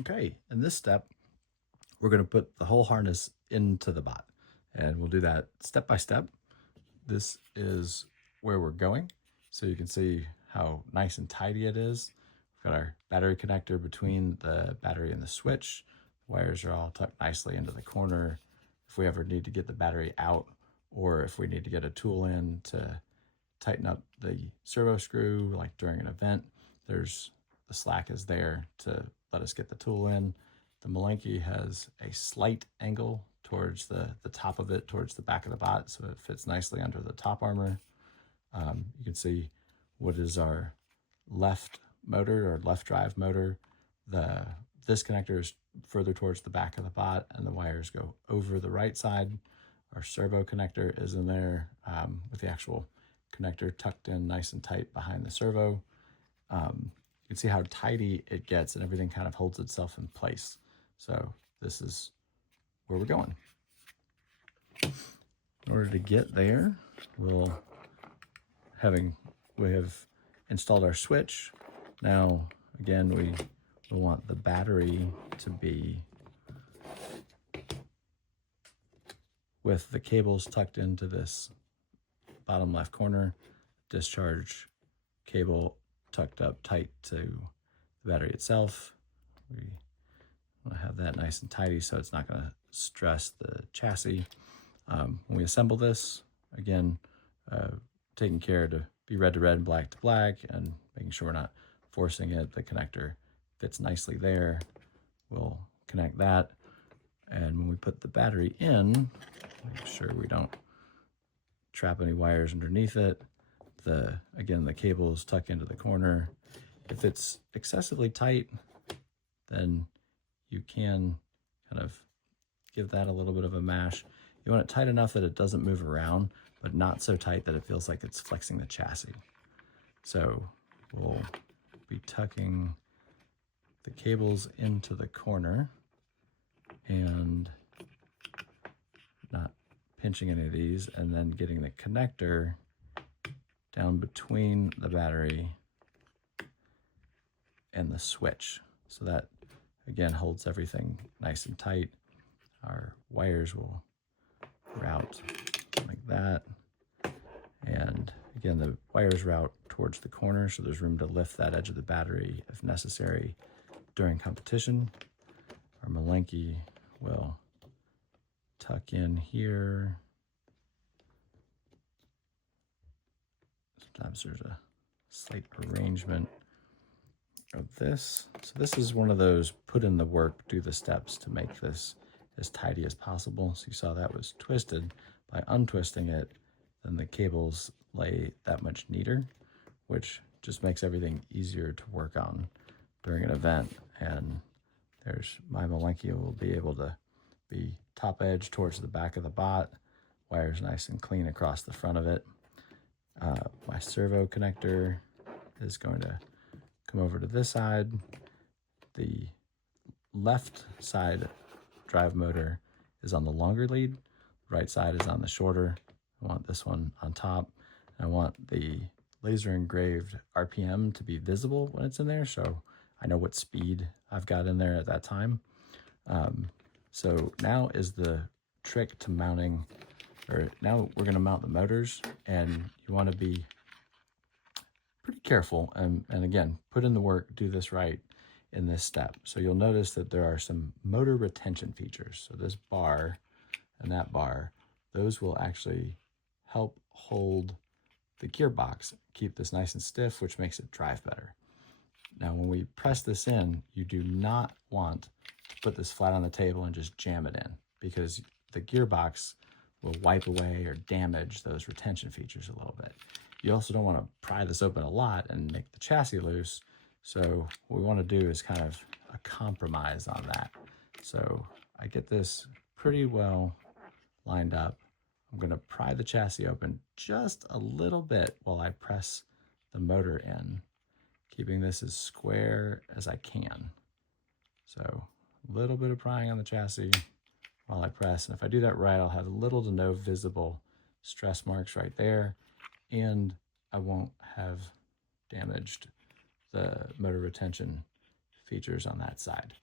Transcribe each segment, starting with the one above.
Okay, in this step, we're going to put the whole harness into the bot, and we'll do that step by step. This is where we're going, so you can see how nice and tidy it is. We've got our battery connector between the battery and the switch. The wires are all tucked nicely into the corner. If we ever need to get the battery out, or if we need to get a tool in to tighten up the servo screw, like during an event, there's the slack is there to let us get the tool in. The Malenki has a slight angle towards the top of it, towards the back of the bot, so it fits nicely under the top armor. You can see what is our left motor or left drive motor. This connector is further towards the back of the bot, and the wires go over the right side. Our servo connector is in there with the actual connector tucked in nice and tight behind the servo. You can see how tidy it gets, and everything kind of holds itself in place. So this is where we're going. In order to get there, we have installed our switch. Now, again, we want the battery to be with the cables tucked into this bottom left corner, discharge cable tucked up tight to the battery itself. We want to have that nice and tidy so it's not going to stress the chassis. When we assemble this, again, taking care to be red to red, black to black, and making sure we're not forcing it. The connector fits nicely there. We'll connect that. And when we put the battery in, make sure we don't trap any wires underneath it. Again, the cable is tucked into the corner. If it's excessively tight, then you can kind of give that a little bit of a mash. You want it tight enough that it doesn't move around, but not so tight that it feels like it's flexing the chassis. So we'll be tucking the cables into the corner and not pinching any of these, and then getting the connector down between the battery and the switch. So that, again, holds everything nice and tight. Our wires will route like that. And again, the wires route towards the corner, so there's room to lift that edge of the battery if necessary during competition. Our Malenki will tuck in here. Sometimes there's a slight arrangement of this. So this is one of those put in the work, do the steps to make this as tidy as possible. So you saw that was twisted. By untwisting it, then the cables lay that much neater, which just makes everything easier to work on during an event. And there's my Malenki will be able to be top edge towards the back of the bot, wires nice and clean across the front of it. My servo connector is going to come over to this side. The left side drive motor is on the longer lead. Right side is on the shorter. I want this one on top. I want the laser engraved RPM to be visible when it's in there, so I know what speed I've got in there at that time. So now is the trick to mounting, or now we're going to mount the motors, and you want to be pretty careful and again, put in the work, do this right in this step. So you'll notice that there are some motor retention features. So this bar and that bar, those will actually help hold the gearbox, keep this nice and stiff, which makes it drive better. Now, when we press this in, you do not want to put this flat on the table and just jam it in, because the gearbox will wipe away or damage those retention features a little bit. You also don't want to pry this open a lot and make the chassis loose. So what we want to do is kind of a compromise on that. So I get this pretty well lined up. I'm going to pry the chassis open just a little bit while I press the motor in, keeping this as square as I can. So a little bit of prying on the chassis while I press. And if I do that right, I'll have little to no visible stress marks right there, and I won't have damaged the motor retention features on that side.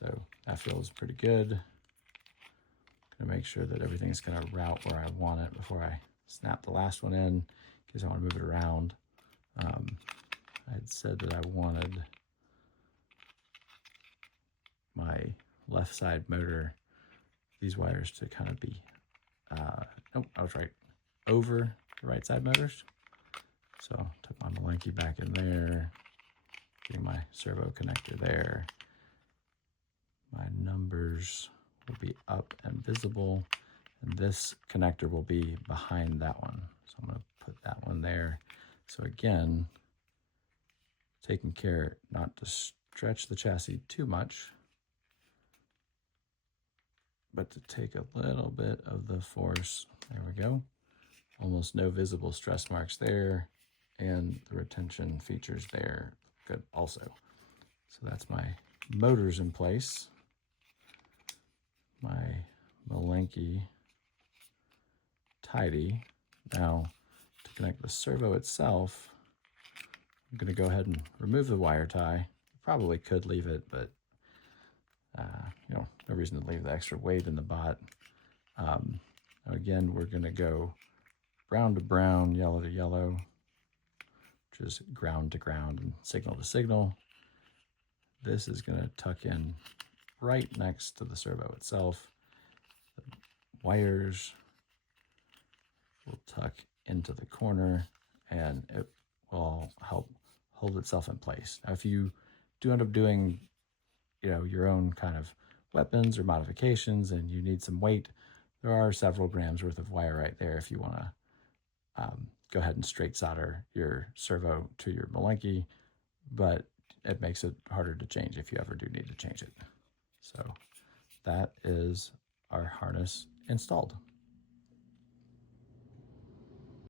So that feels pretty good. Gonna make sure that everything's gonna route where I want it before I snap the last one in, because I want to move it around. I had said that I wanted my left side motor, these wires to kind of be, nope, I was right, over the right side motors. So took my Malenki back in there, getting my servo connector there. My numbers will be up and visible, and this connector will be behind that one. So I'm going to put that one there. So again, taking care not to stretch the chassis too much, but to take a little bit of the force. There we go. Almost no visible stress marks there, and the retention features there good also. So that's my motors in place. My Malenki tidy. Now to connect the servo itself, I'm going to go ahead and remove the wire tie. Probably could leave it, but you know, no reason to leave the extra weight in the bot. Again, we're going to go brown to brown, yellow to yellow, which is ground to ground and signal to signal. This is going to tuck in right next to the servo itself. The wires will tuck into the corner, and it will help hold itself in place. Now, if you do end up doing, you know, your own kind of weapons or modifications and you need some weight, there are several grams worth of wire right there if you want to go ahead and straight solder your servo to your Malenki, but it makes it harder to change if you ever do need to change it. So that is our harness installed.